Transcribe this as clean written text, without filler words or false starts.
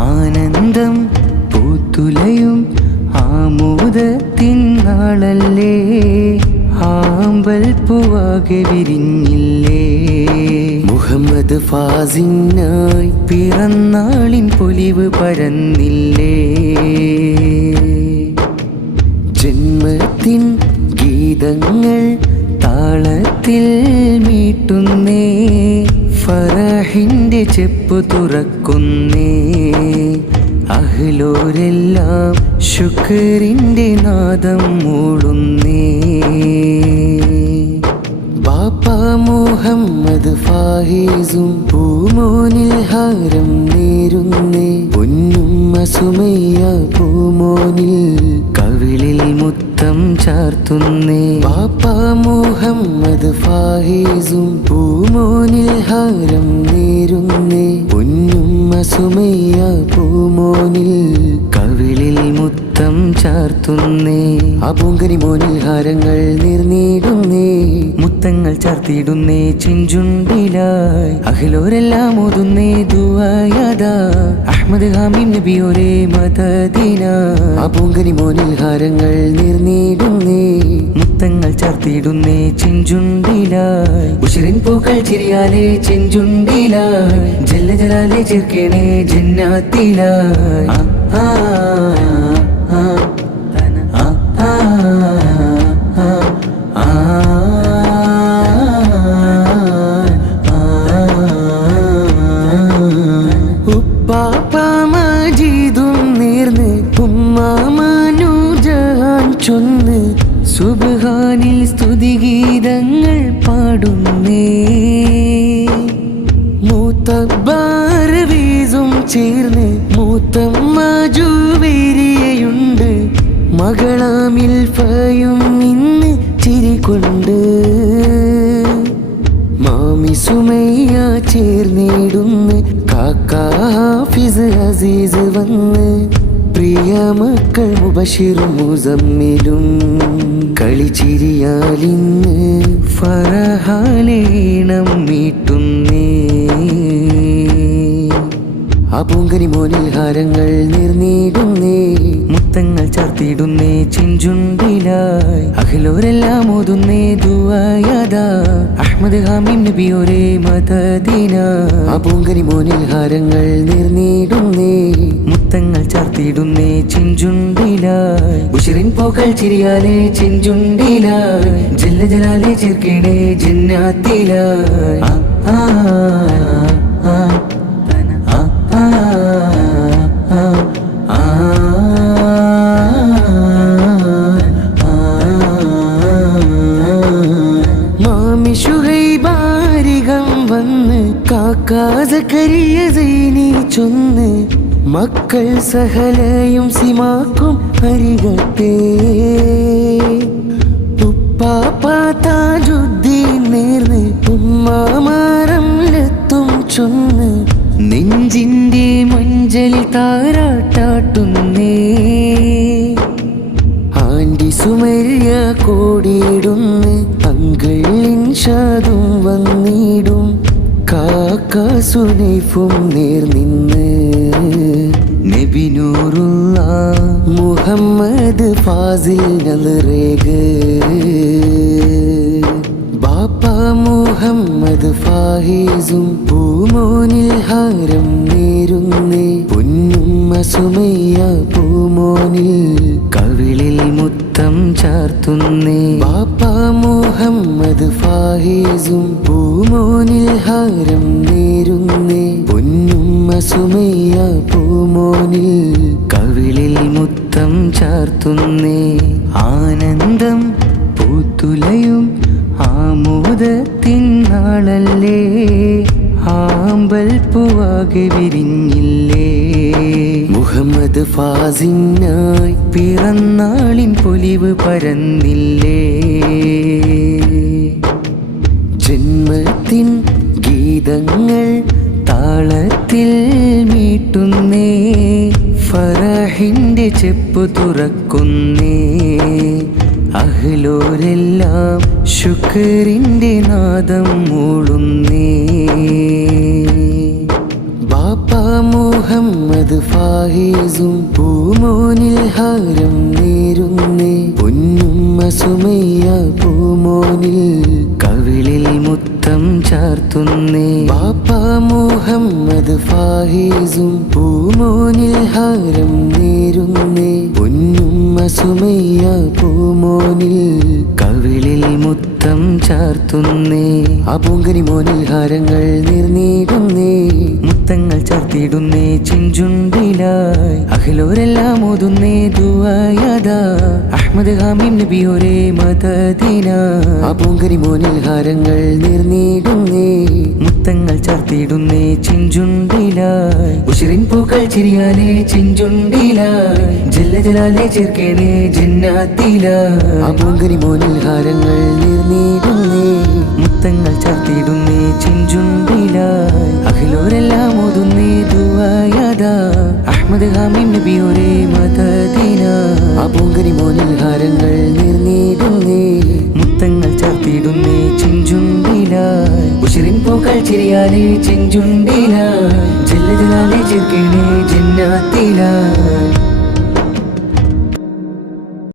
ആനന്ദം പൂത്തുലയും ആമോദത്തിനാളല്ലേ, ആമ്പൽ പൂവാകെ വിരിഞ്ഞില്ലേ. മുഹമ്മദ് ഫാസിനായി പിറന്നാളിൻ പൊലിവ് പരന്നില്ലേ. ജന്മത്തിൻ ഗീതങ്ങൾ താളത്തിൽ മീട്ടുന്നേ, ഫറഹിന്റെ ചെപ്പു തുറക്കുന്നേ. അഹ്ലോരെല്ലാം ശുക്രിന്റെ നാദം മൂളുന്നേ. ബാപ്പ മുഹമ്മദ് ഫാഹിസും പൂമോനിൽ ഹാരം നേരുന്നേ. പൊന്നുമ്മ സുമയ്യ പൂമോനിൽ കവിളിൽ മുത്തം ചാർത്തുന്നേ. ബാപ്പ മുഹമ്മദ് ഫാഹിസും പൂമോനിൽ ഹാരം നേരുന്നേ. പൊന്നുമ്മ സുമയ്യ പൂമോനിൽ കവിളിൽ മുത്തം ചാർത്തുന്നേ. ആ പൂങ്കരി മോനിൽ ഹാരങ്ങൾ നേർന്നിടുന്നേ, മുത്തങ്ങൾ ചാർത്തിയിടുന്നേ ചിഞ്ചുണ്ടിലായി. അഖിലോരെല്ലാം ഓതുന്നേ ദുആയദാ, അഹ്മദ് ഹാമിം നബിയോരെ മദദിന. ആ പൂങ്കരി മോനിൽ ഹാരങ്ങൾ നേർന്നിടുന്നേ, മുത്തങ്ങൾ ചാർത്തിയിടുന്നേ ചിഞ്ചുണ്ടിലായി. ഉശിരിൻ പൂക്കൾ ചിരിയാലേ ചെഞ്ചുണ്ടിലായി, ജല്ല ജലാലെ ചേർക്കണേ ജന്നാത്തിലായി. ഉപ്പാപ്പ മജീദും നേർന്ന് ഉമ്മാമനുജഹാൻ ചൊന്ന്, സുബ്ഹാനിൽ സ്തുതിഗീതങ്ങൾ പാടുന്നേ. മൂത്തബ്ബാർ വീസും ചേർന്ന് മൂത്തമ്മ ജുവേരിയുണ്ട്, മകളാമിൽ ഫയും ഇന്ന് ചിരികൊണ്ട്. മാമി സുമയ്യ ചേർന്നിടുന്ന്, കാക്കാ ഹാഫിസ് അസീസ് വന്ന്. പ്രിയ മക്കൾ മുബഷിറും മുസമ്മിലും കളിച്ചിരിയാലിന്ന് ഫറഹാലേണം മീട്ടുന്നേ. ആ പൂങ്കരി മോനിൽ ഹാരങ്ങൾ നേർന്നിടുന്നേ, മുത്തങ്ങൾ ചാർത്തിയിടുന്നേ ചിഞ്ചുണ്ടിലായി. അഖിലോരെല്ലാം ഓതുന്നേ ദുആയദാ, അഹ്മദ് ഹാമിം നബിയോരെ മദദിന. ആ പൂങ്കരി മോനിൽ ഹാരങ്ങൾ നേർന്നിടുന്നേ, മുത്തങ്ങൾ ചാർത്തിയിടുന്നേ ചിഞ്ചുണ്ടിലായി. ഉശിരിൻ പൂക്കൾ ചിരിയാലേ ചെഞ്ചുണ്ടിലായി, ജല്ല ജലാലെ ചേർക്കണേ ജന്നാത്തിലായി. മാമി ശുഹൈബാരികം വന്ന്, കാക്കാ സക്കരിയ സൈനി ചൊന്ന്. മക്കൾ സഹലയും സിമാക്കും അരികട്ടെ. ഉപ്പാപ്പ താജുദ്ദീൻ നേർന്ന് ഉമ്മാമാരംലത്തും ചൊന്ന്. നെഞ്ചിന്റെ മഞ്ചൽ താരാട്ടാട്ടുന്നേ, ആൻറ്റി സുമര്യ കോടിയിടുന്ന്. അങ്കിളിൻ ഷാദും വന്നിടും, കാക്ക സുനൈഫും നേർനിന്ന്. നബി നൂറുള്ള മുഹമ്മദ് ഫാസിൽ നൽറേഗ്. ബാപ്പ മുഹമ്മദ് ഫാഹിസും പൂമോനിൽ ഹാരം നേരുന്നേ. പൊന്നുമ്മ സുമയ്യ പൂമോനിൽ കവിളിൽ മുത്തം ചാർത്തുന്നേ. ബാപ്പ മുഹമ്മദ് ഫാഹിസും പൂമോനിൽ ഹാരം നേരുന്നേ. പൊന്നുമ്മ സുമയ്യ പൂമോനിൽ കവിളിൽ മുത്തം ചാർത്തുന്നേ. ആനന്ദം പൂത്തുലയും ആമോദത്തിനാളല്ലേ, ആമ്പൽ പൂവാകെ വിരിഞ്ഞില്ലേ. മുഹമ്മദ് ഫാസിനായി പിറന്നാളിൻ പൊലിവ് പരന്നില്ലേ. ജന്മത്തിൻ ഗീതങ്ങൾ താളത്തിൽ മീട്ടുന്നേ, ഫറഹിന്റെ ചെപ്പു തുറക്കുന്നേ. അഹ്ലോരെല്ലാം ശുക്രിന്റെ നാദം മൂളുന്നേ. ബാപ്പ മുഹമ്മദ് ഫാഹിസും പൂമോനിൽ ഹാരം നേരുന്നേ. പൊന്നുമ്മ സുമയ്യ പൂമോനിൽ കവിളിൽ മുത്തം ചാർത്തുന്നേ. ബാപ്പ മുഹമ്മദ് ഫാഹിസും പൂമോനിൽ ഹാരം നേരുന്നേ. പൊന്നുമ്മ സുമയ്യ പൂമോനിൽ കവിളിൽ മുത്തം ചാർത്തുന്നേ. ആ പൂങ്കനി മോനിൽ ഹാരങ്ങൾ നിർനീടുന്നേ, മുത്തങ്ങൾ ചാർത്തിയിടുന്നേ ചിഞ്ചുണ്ടിലായി. അഖിലോരെല്ലാം ഓതുന്നേ ദുആയദാ, അഹ്മദ് ഹാമിം നബിയോരേ മദദിന. ആ പൂങ്കനി മോനിൽ ഹാരങ്ങൾ നിർനീടുന്നേ, മുത്തങ്ങൾ ചാർത്തിയിടുന്നേ ചിഞ്ചുണ്ടിലായി. ഉശിറിൻ പൂക്കൾ ചിരിയാലേ ചിഞ്ചുണ്ടിലായി, ജല്ല ജലാലെ ചേർക്കേണേ ജന്നാത്തിലായി. ആ പൂങ്കനി മോനിൽ ഹാരങ്ങൾ നിർനീടുന്നേ, മുത്തങ്ങൾ ചാർത്തിയിടുന്നേ ചിഞ്ചുണ്ടിലായി. അഖിലോരെല്ലാം ഓതുന്നേ ദുആയദാ, അഹ്മദ് ഹാമിം നബിയോരേ മദദിന. ആ പൂങ്കനി മോനിൽ ഹാരങ്ങൾ നിർനീടുന്നേ, മുത്തങ്ങൾ ചാർത്തിയിടുന്നേ ചിഞ്ചുണ്ടിലായി. ഉശിറിൻ പൂക്കൾ ചിരിയാലേ ചിഞ്ചുണ്ടിലായി, ജല്ല ജലാലെ ചേർക്കേണേ ജന്നാത്തിലായി.